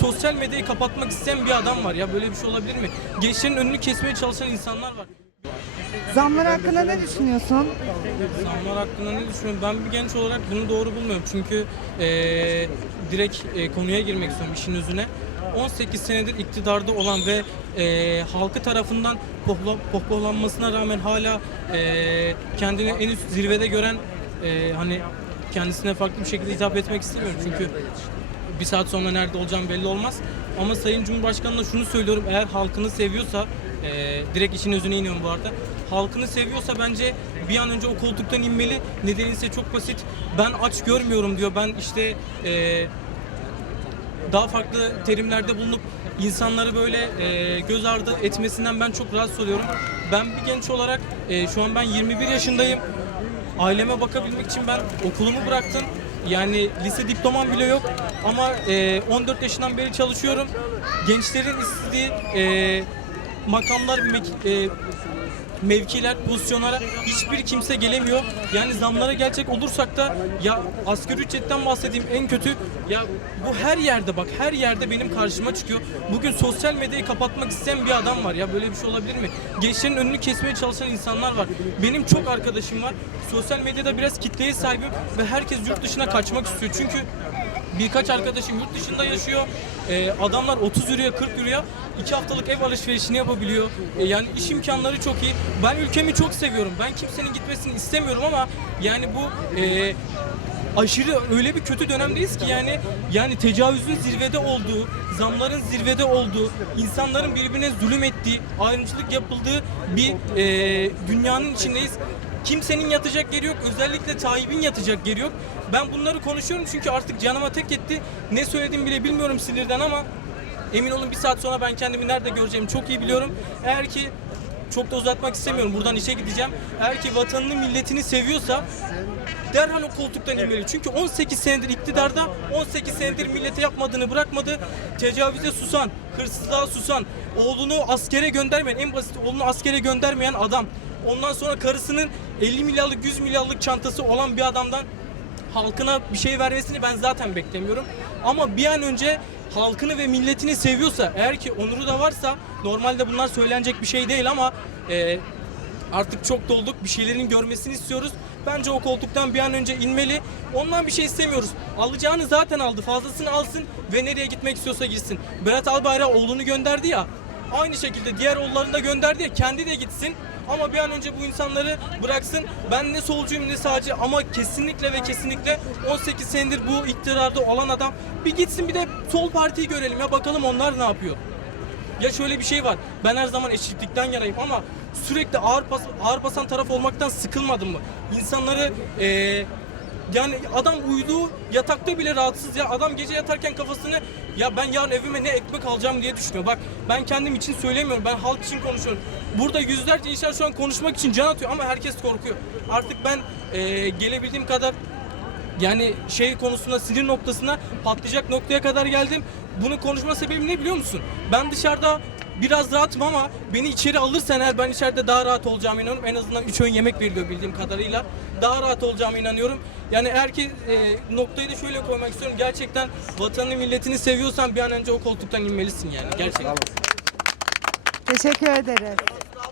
sosyal medyayı kapatmak isteyen bir adam var ya böyle bir şey olabilir mi? Gençlerin önünü kesmeye çalışan insanlar var. Zamlar hakkında ne düşünüyorsun? Zamlar hakkında ne düşünüyorum? Ben bir genç olarak bunu doğru bulmuyorum. Çünkü eee, direkt eee, konuya girmek istiyorum işin özüne. 18 senedir iktidarda olan ve eee, halkı tarafından pohla- pohpohlanmasına rağmen hala eee, kendini en üst zirvede gören eee, hani kendisine farklı bir şekilde hitap etmek istemiyorum. Çünkü bir saat sonra nerede olacağım belli olmaz. Ama Sayın Cumhurbaşkanı'na şunu söylüyorum. Eğer halkını seviyorsa, e, direkt işin özüne iniyorum bu arada. Halkını seviyorsa bence bir an önce o koltuktan inmeli. Nedeni ise çok basit. Ben aç görmüyorum diyor. Ben işte e, daha farklı terimlerde bulunup insanları böyle e, göz ardı etmesinden ben çok rahatsız oluyorum. Ben bir genç olarak e, şu an ben 21 yaşındayım. Aileme bakabilmek için ben okulumu bıraktım. Yani lise diplomam bile yok ama e, 14 yaşından beri çalışıyorum. Gençlerin istediği e, makamlar, e, mevkiler, pozisyonlara hiçbir kimse gelemiyor. Yani zamlara gelecek olursak da ya asgari ücretten bahsedeyim en kötü ya bu her yerde bak her yerde benim karşıma çıkıyor. Bugün sosyal medyayı kapatmak isteyen bir adam var ya böyle bir şey olabilir mi? Gençlerin önünü kesmeye çalışan insanlar var. Benim çok arkadaşım var. Sosyal medyada biraz kitleye sahibim ve herkes yurt dışına kaçmak istiyor. Çünkü Birkaç arkadaşım yurt dışında yaşıyor. Ee, adamlar 30 euroya 40 euroya 2 haftalık ev alışverişini yapabiliyor. Ee, yani iş imkanları çok iyi. Ben ülkemi çok seviyorum. Ben kimsenin gitmesini istemiyorum ama yani bu e, aşırı öyle bir kötü dönemdeyiz ki yani yani tecavüzün zirvede olduğu, zamların zirvede olduğu, insanların birbirine zulüm ettiği, ayrımcılık yapıldığı bir e, dünyanın içindeyiz. Kimsenin yatacak yeri yok. Özellikle Tayyip'in yatacak yeri yok. Ben bunları konuşuyorum çünkü artık canıma tek etti. Ne söylediğimi bile bilmiyorum sinirden ama emin olun bir saat sonra ben kendimi nerede göreceğimi çok iyi biliyorum. Eğer ki çok da uzatmak istemiyorum. Buradan işe gideceğim. Eğer ki vatanını, milletini seviyorsa derhal o koltuktan inmeli. Çünkü 18 senedir iktidarda, 18 senedir millete yapmadığını bırakmadı. Tecavüze susan, hırsızlığa susan, oğlunu askere göndermeyen, en basit oğlunu askere göndermeyen adam. Ondan sonra karısının 50 milyarlık, 100 milyarlık çantası olan bir adamdan halkına bir şey vermesini ben zaten beklemiyorum. Ama bir an önce halkını ve milletini seviyorsa, eğer ki onuru da varsa, normalde bunlar söylenecek bir şey değil ama e, artık çok dolduk, bir şeylerin görmesini istiyoruz. Bence o koltuktan bir an önce inmeli. Ondan bir şey istemiyoruz. Alacağını zaten aldı, fazlasını alsın ve nereye gitmek istiyorsa gitsin. Berat Albayrak oğlunu gönderdi ya, aynı şekilde diğer oğullarını da gönderdi ya, kendi de gitsin. Ama bir an önce bu insanları bıraksın. Ben ne solcuyum ne sağcı ama kesinlikle ve kesinlikle 18 senedir bu iktidarda olan adam bir gitsin bir de sol partiyi görelim ya bakalım onlar ne yapıyor. Ya şöyle bir şey var. Ben her zaman eşitlikten yanayım ama sürekli ağır bas ağır basan taraf olmaktan sıkılmadım mı? İnsanları eee yani adam uyuduğu yatakta bile rahatsız ya. Adam gece yatarken kafasını ya ben yarın evime ne ekmek alacağım diye düşünüyor. Bak ben kendim için söylemiyorum. Ben halk için konuşuyorum. Burada yüzlerce insan şu an konuşmak için can atıyor ama herkes korkuyor. Artık ben eee, gelebildiğim kadar yani şey konusunda sinir noktasına patlayacak noktaya kadar geldim. Bunu konuşma sebebim ne biliyor musun? Ben dışarıda biraz rahatım ama beni içeri alırsan eğer ben içeride daha rahat olacağıma inanıyorum. En azından 3 öğün yemek veriliyor bildiğim kadarıyla. Daha rahat olacağıma inanıyorum. Yani eğer ki e, noktayı da şöyle koymak istiyorum. Gerçekten vatanını milletini seviyorsan bir an önce o koltuktan inmelisin yani. Gerçekten. Teşekkür ederiz.